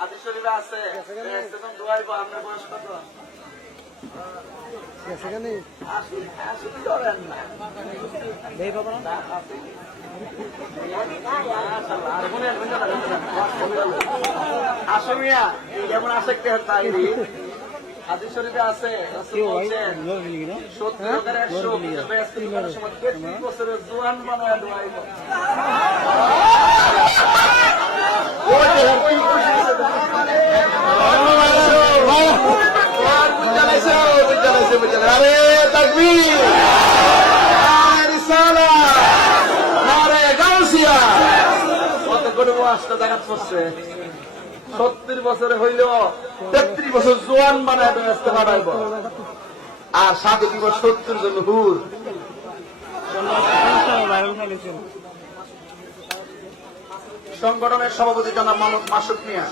হাদিস শরীফে আছে দোয়াইব আপনার বয়স কত? আসমিয়া যেমন আসক্তি তাইরি হাদিস শরীফে আছে 70 বছরের জোয়ান বানায় দোয়াইব। আরে তাকবীর, নারে গাউসিয়া, কত করে ওয়াজটা দেখাত করছে। 70 বছরে হইল 33 বছর জোয়ান বানায় ব্যস্ত বানাইব, আর 7 দিবস 70 জন হুর। সংগঠনের সভাপতি জনাব মোহাম্মদ মাসুদ মিয়া।